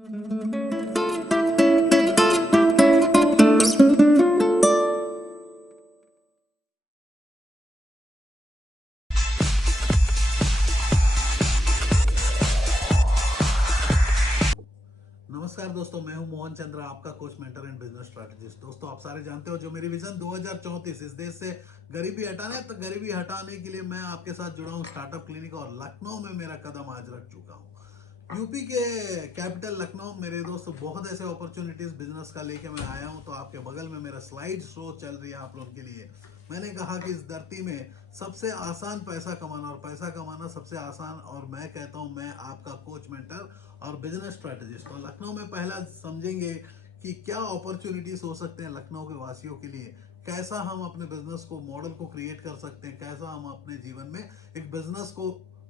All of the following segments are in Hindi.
नमस्कार दोस्तों, मैं हूं मोहन चंद्रा, आपका coach, mentor and business strategist. दोस्तों, आप सारे जानते हो जो मेरी विजन 2034 इस देश से गरीबी हटाना है, तो गरीबी हटाने के लिए मैं आपके साथ जुड़ा हूं स्टार्टअप क्लिनिक, और लखनऊ में मेरा कदम आज रख चुका हूं। यूपी के कैपिटल लखनऊ। मेरे दोस्तों, बहुत ऐसे अपॉर्चुनिटीज बिजनेस का लेके मैं आया हूं। तो आपके बगल में मेरा स्लाइड शो चल रही है आप लोगों के लिए। मैंने कहा कि इस धरती में सबसे आसान पैसा कमाना, और पैसा कमाना सबसे आसान, और मैं कहता हूं मैं आपका कोच, मेंटर और बिजनेस स्ट्रेटेजिस्ट। तो लखनऊ में पहला समझेंगे कि क्या अपॉर्चुनिटीज हो सकते हैं लखनऊ के वासियों के लिए, कैसा हम अपने बिजनेस को मॉडल को क्रिएट कर सकते हैं, कैसा हम अपने जीवन में एक बिजनेस को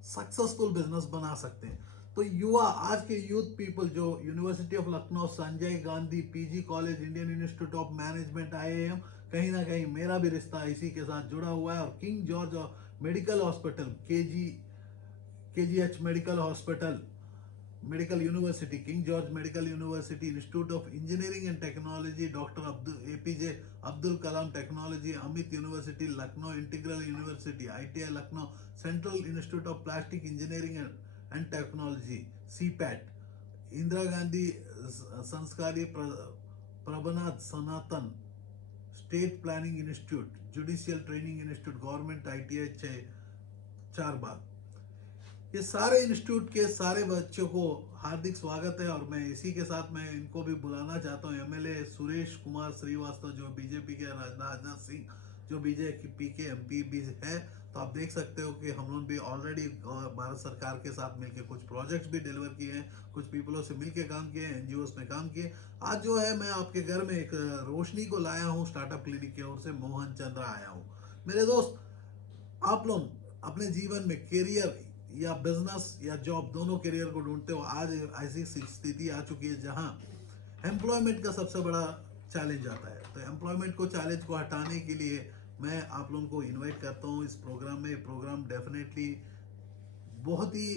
सक्सेसफुल बिजनेस बना सकते हैं। तो युवा, आज के यूथ पीपल जो university of Lucknow, Sanjay Gandhi PG college, Indian institute of management, IIM, कहीं ना कहीं मेरा भी रिश्ता इसी के साथ जुड़ा हुआ है। और King George medical hospital, KGH medical hospital, medical university, King George medical university, institute of engineering and technology, doctor APJ Abdul Kalam technology, Amit university Lucknow, integral university, ITI Lucknow, central institute of plastic engineering and technology, CIPET, Indira Gandhi संस्कारी प्रबनाथ सनातन, state planning institute, judicial training institute, government ITI Charbagh. ये सारे इंस्टीट्यूट के सारे बच्चों को हार्दिक स्वागत है। और मैं इसी के साथ मैं इनको भी बुलाना चाहता हूँ। एमएलए सुरेश कुमार श्रीवास्तव जो बीजेपी के, राजनाथ सिंह जो बीजेपी के एमपी भी है। तो आप देख सकते हो कि हम लोग भी ऑलरेडी भारत सरकार के साथ मिलकर कुछ प्रोजेक्ट्स भी डिलीवर किए हैं, कुछ पीपलों से मिलकर काम किए हैं, एनजीओ में काम किए। आज जो है मैं आपके घर में एक रोशनी को लाया हूँ, स्टार्टअप क्लिनिक की ओर से मोहन चंद्रा आया हूँ। मेरे दोस्त, आप लोग अपने जीवन में करियर या बिजनेस या जॉब, दोनों करियर को ढूंढते हो। आज ऐसी स्थिति आ चुकी है जहां एम्प्लॉयमेंट का सबसे बड़ा चैलेंज आता है। तो एम्प्लॉयमेंट को, चैलेंज को हटाने के लिए मैं आप लोगों को इनवाइट करता हूं इस प्रोग्राम में। प्रोग्राम डेफिनेटली बहुत ही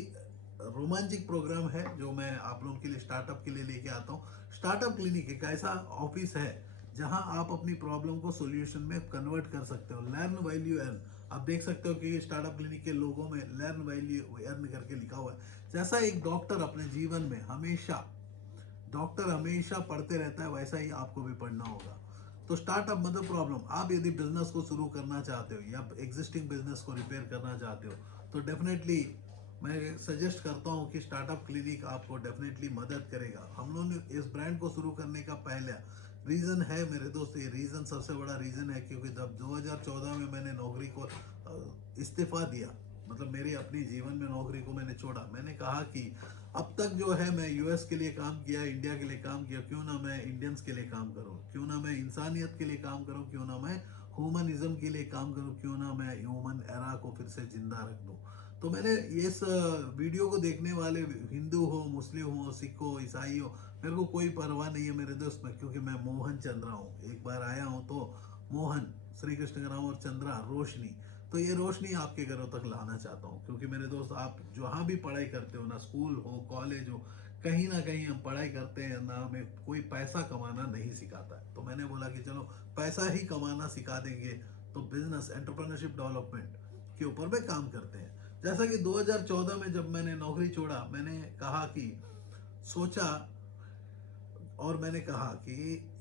रोमांचक प्रोग्राम है जो मैं आप लोगों के लिए स्टार्टअप के लिए लेके आता हूँ। स्टार्टअप क्लिनिक एक ऐसा ऑफिस है जहां आप अपनी प्रॉब्लम को सॉल्यूशन में कन्वर्ट कर सकते हो। लर्न वैल्यू अर्न, आप देख सकते हो कि स्टार्टअप क्लिनिक के लोगों में लर्न वैल्यू अर्न करके लिखा हुआ है। जैसा एक डॉक्टर अपने जीवन में हमेशा पढ़ते रहता है, वैसा ही आपको भी पढ़ना होगा। तो स्टार्टअप मतलब प्रॉब्लम, आप यदि बिजनेस को शुरू करना चाहते हो या एग्जिस्टिंग बिजनेस को रिपेयर करना चाहते हो, तो डेफिनेटली मैं सजेस्ट करता हूं कि स्टार्टअप क्लिनिक आपको डेफिनेटली मदद करेगा। हम लोगों ने इस ब्रांड को शुरू करने का पहला रीज़न है मेरे दोस्त, ये रीज़न सबसे बड़ा रीज़न है क्योंकि जब 2014 में मैंने नौकरी को इस्तीफा दिया, मतलब मेरी अपनी जीवन में नौकरी को मैंने छोड़ा। मैंने कहा कि अब तक जो है मैं यूएस के लिए काम किया, इंडिया के लिए काम किया, क्यों ना मैं इंडियंस के लिए काम करूं, क्यों ना मैं इंसानियत के लिए काम करूं, क्यों ना मैं ह्यूमनिज्म के लिए काम करूं, क्यों ना मैं ह्यूमन एरा को फिर से जिंदा रख दूं। तो मैंने इस वीडियो को देखने वाले हिंदू हो, मुस्लिम हो, सिख हो, ईसाई हो, मेरे को कोई परवाह नहीं है मेरे दोस्त में, क्योंकि मैं मोहन चंद्रा हूँ। एक बार आया हूँ तो मोहन, श्री कृष्ण का नाम, और चंद्रा रोशनी। तो ये रोशनी आपके घरों तक लाना चाहता हूँ, क्योंकि मेरे दोस्त, आप जहाँ भी पढ़ाई करते हो ना, स्कूल हो, कॉलेज हो, कहीं ना कहीं हम पढ़ाई करते हैं ना, हमें कोई पैसा कमाना नहीं सिखाता है। तो मैंने बोला कि चलो पैसा ही कमाना सिखा देंगे। तो बिजनेस एंटरप्रेन्योरशिप डेवलपमेंट के ऊपर में काम करते हैं। जैसा कि 2014 में जब मैंने नौकरी छोड़ा, मैंने कहा कि सोचा, और मैंने कहा कि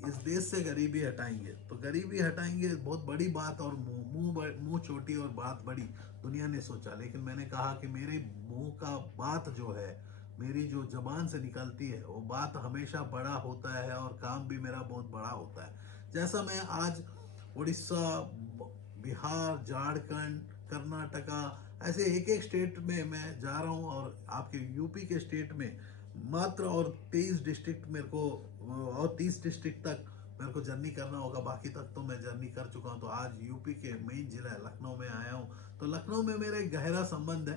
इस देश से गरीबी हटाएंगे। तो गरीबी हटाएंगे बहुत बड़ी बात, और मुंह छोटी और बात बड़ी, दुनिया ने सोचा। लेकिन मैंने कहा कि मेरे मुंह का बात जो है, मेरी जो जबान से निकलती है, वो बात हमेशा बड़ा होता है, और काम भी मेरा बहुत बड़ा होता है। जैसा मैं आज उड़ीसा, बिहार, झारखंड, कर्नाटका, ऐसे एक एक स्टेट में मैं जा रहा हूँ, और आपके यूपी के स्टेट में मात्र और 23 डिस्ट्रिक्ट मेरे को, और 30 डिस्ट्रिक्ट तक मेरे को जर्नी करना होगा। बाकी तक तो मैं जर्नी कर चुका हूँ। तो आज यूपी के मेन जिला लखनऊ में आया हूँ। तो लखनऊ में मेरा एक गहरा संबंध है,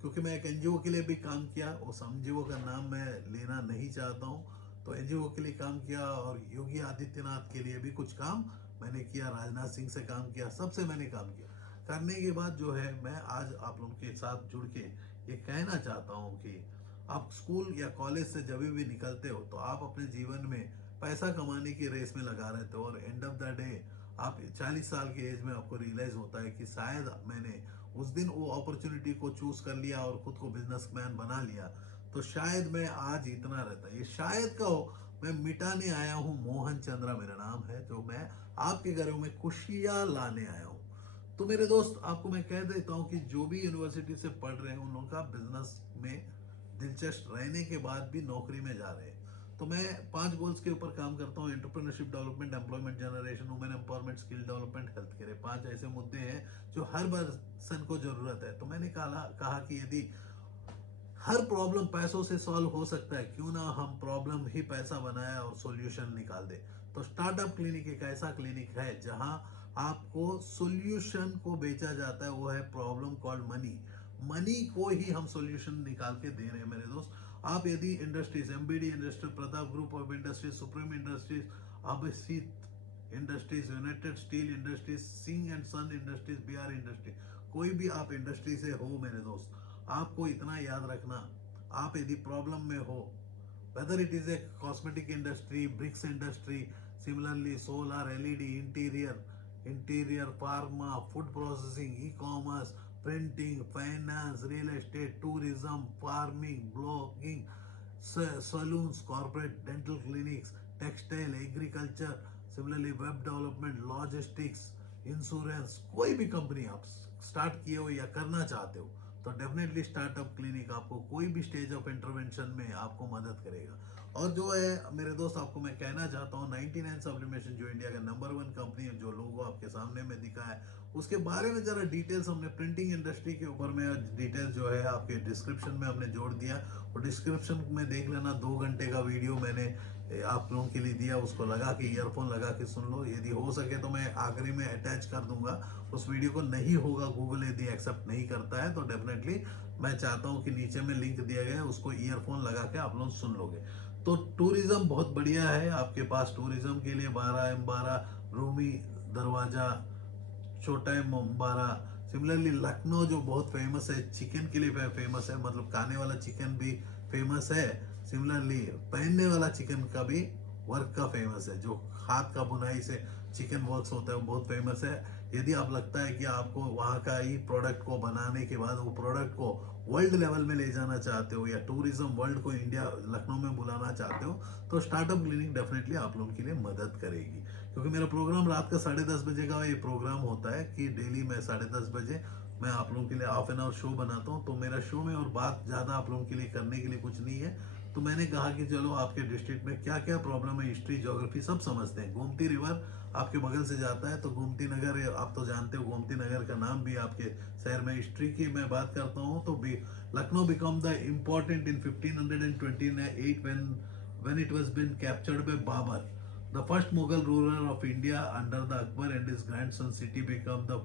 क्योंकि मैं एक एनजीओ के लिए भी काम किया। उस एनजीओ का नाम मैं लेना नहीं चाहता हूँ। तो एनजीओ के लिए काम किया, और योगी आदित्यनाथ के लिए भी कुछ काम मैंने किया, राजनाथ सिंह से काम किया, सबसे मैंने काम किया। करने के बाद जो है, मैं आज आप लोगों के साथ जुड़ के ये कहना चाहता हूँ कि आप स्कूल या कॉलेज से जब भी निकलते हो तो आप अपने जीवन में पैसा कमाने की रेस में लगा रहते हो, और एंड ऑफ द डे आप 40 साल की एज में आपको रियलाइज होता है कि शायद मैंने उस दिन वो अपॉर्चुनिटी को चूज कर लिया और खुद को बिजनेसमैन बना लिया, तो शायद मैं आज इतना रहता। ये शायद का हो, मैं मिटाने आया हूँ। मोहन चंद्रा मेरा नाम है, जो मैं आपके घरों में खुशियां लाने आया हूँ। तो मेरे दोस्त, आपको मैं कह देता हूँ कि जो भी यूनिवर्सिटी से पढ़ रहे हैं उन लोगों का बिजनेस में दिलचस्प रहने के बाद भी नौकरी में जा रहे हैं। तो मैं 5 गोल्स के ऊपर काम करता हूँ: entrepreneurship development, employment generation, women empowerment, skill development, health care. 5 ऐसे मुद्दे हैं जो हर पर्सन को जरूरत है। तो मैंने कहा कि यदि हर प्रॉब्लम पैसों से सॉल्व हो सकता है, क्यों ना हम प्रॉब्लम ही पैसा बनाए और सॉल्यूशन निकाल दे। तो स्टार्टअप क्लिनिक एक ऐसा क्लिनिक है जहां आपको सॉल्यूशन को बेचा जाता है, वो है प्रॉब्लम कॉल्ड मनी। मनी को ही हम सॉल्यूशन निकाल के दे रहे हैं मेरे दोस्त। आप यदि industries, MBD industry, Pratap group of industries, supreme industries, Abhishek industries, united steel industries, Singh and son industries, BR industry, कोई भी आप इंडस्ट्री से हो मेरे दोस्त, आपको इतना याद रखना, आप यदि प्रॉब्लम में हो, whether it is a cosmetic industry, bricks industry, similarly solar, LED, interior pharma, food processing, e commerce, printing, finance, real estate, tourism, farming, blogging, salons, corporate, dental clinics, textile, agriculture, similarly web development, logistics, insurance, कोई भी कंपनी आप स्टार्ट किए हो या करना चाहते हो, तो डेफिनेटली स्टार्टअप क्लिनिक आपको कोई भी स्टेज ऑफ इंटरवेंशन में आपको मदद करेगा। और जो है मेरे दोस्त, आपको मैं कहना चाहता हूँ, 99 सब्लिमेशन जो इंडिया का नंबर 1 कंपनी है, जो लोगो आपके सामने में दिखा है, उसके बारे में जरा डिटेल्स हमने प्रिंटिंग इंडस्ट्री के ऊपर में डिटेल्स जो है आपके डिस्क्रिप्शन में हमने जोड़ दिया। और डिस्क्रिप्शन में देख लेना, 2 घंटे का वीडियो मैंने आप लोगों के लिए दिया, उसको लगा के ईयरफोन लगा के सुन लो। यदि हो सके तो मैं आखिरी में अटैच कर दूंगा उस वीडियो को। नहीं होगा, गूगल यदि एक्सेप्ट नहीं करता है तो डेफिनेटली मैं चाहता हूँ कि नीचे में लिंक दिया गया है, उसको ईयरफोन लगा के आप लोग सुन लोगे। तो टूरिज्म बहुत बढ़िया है आपके पास। टूरिज्म के लिए 12M12, रूमी दरवाजा, छोटा मुम्बारा, सिमिलरली लखनऊ जो बहुत फेमस है, चिकन के लिए फेमस है, मतलब खाने वाला चिकन भी फेमस है। सिमिलरली पहनने वाला चिकन का भी वर्क का फेमस है, जो हाथ का बुनाई से चिकन वर्क्स होता है वो बहुत फेमस है। यदि आप लगता है कि आपको वहाँ का ही प्रोडक्ट को बनाने के बाद वो प्रोडक्ट को वर्ल्ड लेवल में ले जाना चाहते हो, या टूरिज्म वर्ल्ड को इंडिया लखनऊ में बुलाना चाहते हो, तो स्टार्टअप क्लिनिक डेफिनेटली आप लोगों के लिए मदद करेगी। क्योंकि मेरा प्रोग्राम रात का 10:30 बजे का ये प्रोग्राम होता है कि डेली मैं 10:30 बजे मैं आप लोगों के लिए हाफ एन आवर शो बनाता हूँ। तो मेरा शो में और बात ज़्यादा आप लोगों के लिए करने के लिए कुछ नहीं है। तो मैंने कहा कि चलो आपके डिस्ट्रिक्ट में क्या क्या प्रॉब्लम है, हिस्ट्री, ज्योग्राफी सब समझते हैं। गोमती रिवर आपके बगल से जाता है, तो गोमती नगर आप तो जानते हो, गोमती नगर का नाम भी आपके शहर में। हिस्ट्री की मैं बात करता हूँ तो भी Lucknow become the important in 1528 when it was been captured by Babur, the first Mughal ruler of India under the Akbar, and his grandson city became the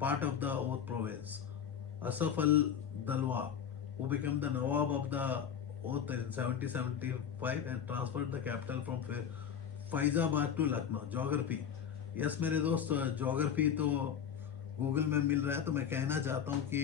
part of the Oudh province. Asaf al-Dalwa, who became the Nawab of the Oudh in 1775 and transferred the capital from Faizabad to Lucknow. Geography, yes मेरे दोस्त, ज्योग्राफी तो गूगल में मिल रहा है, तो मैं कहना चाहता हूँ कि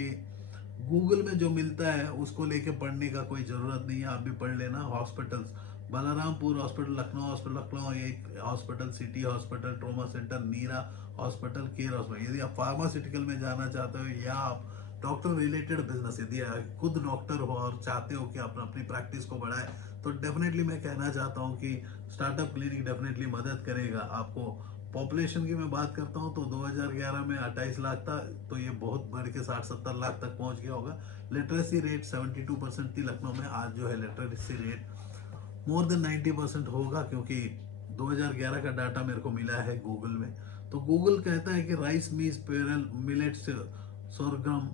गूगल में जो मिलता है उसको लेके पढ़ने का कोई ज़रूरत नहीं है, आप भी पढ़ लेना। हॉस्पिटल्स, बलरामपुर हॉस्पिटल, लखनऊ लखनऊ एक hospital, city hospital, trauma centre, Neera hospital, care hospital. यदि आप फार्मास्यूटिकल में जाना चाहते हो, या आप डॉक्टर रिलेटेड बिजनेस, यदि आप खुद डॉक्टर हो और चाहते हो कि आप अपनी प्रैक्टिस को बढ़ाए, तो डेफिनेटली मैं कहना चाहता हूँ कि स्टार्टअप क्लिनिक डेफिनेटली मदद करेगा आपको। पॉपुलेशन की मैं बात करता हूँ तो 2011 में 28 लाख था, तो ये बहुत बढ़ के 60-70 लाख तक पहुंच गया होगा। लिटरेसी रेट 72% थी लखनऊ में, आज जो है लिटरेसी रेट मोर देन 90% होगा, क्योंकि 2011 का डाटा मेरे को मिला है गूगल में। तो गूगल कहता है कि राइस, मीज, पेरल, मिलेट्स, सोरगम,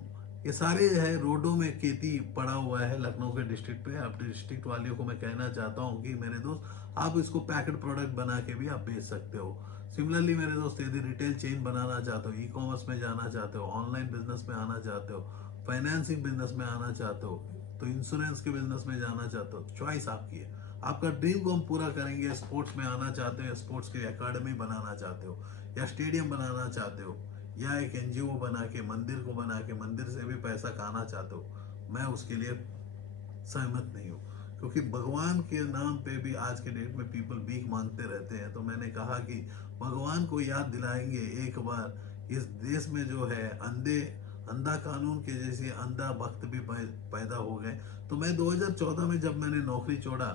ये सारे है रोडों में खेती पड़ा हुआ है लखनऊ के डिस्ट्रिक्ट पे। आप डिस्ट्रिक्ट वालियों को मैं कहना चाहता हूँ कि मेरे दोस्त, आप इसको पैकेट प्रोडक्ट बना के भी आप बेच सकते हो। सिमिलरली मेरे दोस्त, यदि रिटेल चेन बनाना चाहते हो, ई कॉमर्स में जाना चाहते हो, ऑनलाइन बिजनेस में आना चाहते हो, फाइनेंसिंग बिजनेस में आना चाहते हो, तो इंश्योरेंस के बिजनेस में जाना चाहते हो, चॉइस आपकी है। आपका ड्रीम को हम पूरा करेंगे। स्पोर्ट्स में आना चाहते हो, स्पोर्ट्स की एकेडमी बनाना चाहते हो, या स्टेडियम बनाना चाहते हो, या एक एनजीओ बना के, मंदिर को बना के मंदिर से भी पैसा खाना चाहते हो, मैं उसके लिए सहमत नहीं हूँ, क्योंकि भगवान के नाम पे भी आज के डेट में पीपल भीख मांगते रहते हैं। तो मैंने कहा कि भगवान को याद दिलाएंगे एक बार, इस देश में जो है अंधा कानून के जैसे अंधा भक्त भी पैदा हो गए। तो मैं 2014 में जब मैंने नौकरी छोड़ा,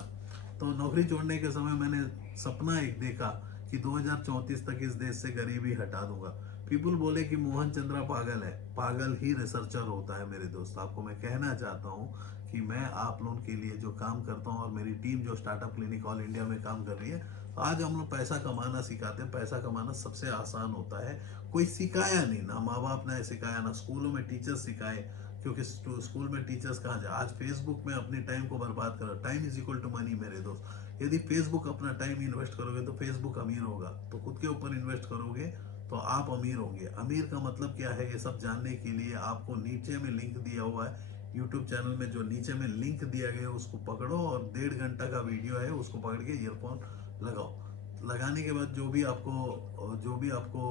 तो नौकरी छोड़ने के समय मैंने सपना एक देखा कि 2034 तक इस देश से गरीबी हटा दूंगा। पीपल बोले कि मोहन चंद्रा पागल है, पागल ही रिसर्चर होता है। मेरे दोस्त, आपको मैं कहना चाहता हूँ कि मैं आप लोगों के लिए जो काम करता हूँ और मेरी टीम जो स्टार्टअप क्लिनिक ऑल इंडिया में काम कर रही है, आज हम लोग पैसा कमाना सिखाते हैं। पैसा कमाना सबसे आसान होता है, कोई सिखाया नहीं, ना माँ बाप ने सिखाया, ना स्कूलों में टीचर्स सिखाए, क्योंकि स्कूल में टीचर्स कहाँ जाए। आज फेसबुक में अपने टाइम को बर्बाद करो, time is equal to money मेरे दोस्त। यदि फेसबुक अपना टाइम इन्वेस्ट करोगे तो फेसबुक अमीर होगा, तो खुद के ऊपर इन्वेस्ट करोगे तो आप अमीर होंगे। अमीर का मतलब क्या है, ये सब जानने के लिए आपको नीचे में लिंक दिया हुआ है यूट्यूब चैनल में, जो नीचे में लिंक दिया गया है उसको पकड़ो और 1.5 घंटा का वीडियो है, उसको पकड़ के ईयरफोन लगाओ। लगाने के बाद जो भी आपको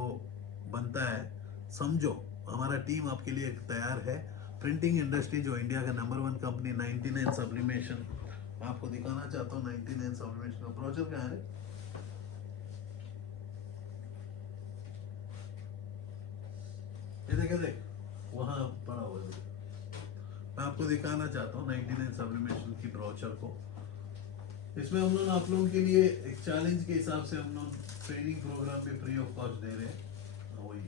बनता है समझो। हमारा टीम आपके लिए तैयार है। प्रिंटिंग इंडस्ट्री जो इंडिया का नंबर 1 कंपनी 99 सब्लिमेशन, मैं आपको दिखाना चाहता हूँ 99 सब्लिमेशन का ब्रोचर कहाँ है। ये देख वहाँ पड़ा हुआ है। मैं आपको दिखाना चाहता हूँ 99 सब्लिमेशन की ब्रोचर को। इसमें हम लोग आप लोगों के लिए एक चैलेंज के हिसाब से हम लोग ट्रेनिंग प्रोग्राम भी फ्री ऑफ कॉस्ट दे रहे हैं। वही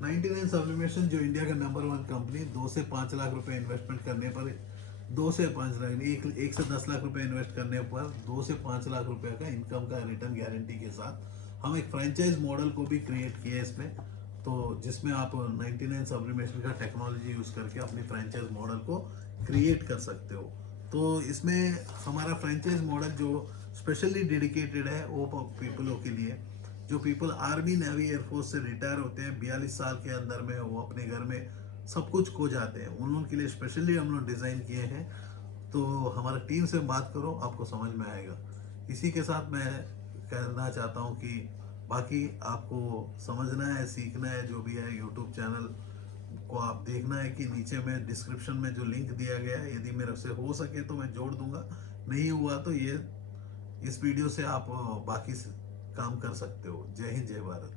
99 सब्लिमेशन जो इंडिया का नंबर 1 कंपनी, 2 से 5 लाख रुपए इन्वेस्टमेंट करने पर, 2 से 5 लाख, एक से 10 लाख रुपए इन्वेस्ट करने पर 2 से 5 लाख रुपए का इनकम का रिटर्न गारंटी के साथ हम एक फ्रेंचाइज मॉडल को भी क्रिएट किया है इसमें। तो जिसमें आप 99 सब्लिमेशन का टेक्नोलॉजी यूज करके अपनी फ्रेंचाइज मॉडल को क्रिएट कर सकते हो। तो इसमें हमारा फ्रेंचाइज मॉडल जो स्पेशली डेडिकेटेड है वो पीपलों के लिए, जो पीपल आर्मी नेवी एयरफोर्स से रिटायर होते हैं 42 साल के अंदर में, वो अपने घर में सब कुछ खो जाते हैं, उन लोगों के लिए स्पेशली हम लोग डिज़ाइन किए हैं। तो हमारा टीम से बात करो, आपको समझ में आएगा। इसी के साथ मैं कहना चाहता हूँ कि बाकी आपको समझना है, सीखना है, जो भी है यूट्यूब चैनल को आप देखना है कि नीचे में डिस्क्रिप्शन में जो लिंक दिया गया है, यदि मेरे से हो सके तो मैं जोड़ दूंगा, नहीं हुआ तो ये इस वीडियो से आप बाकी काम कर सकते हो। जय हिंद, जय भारत।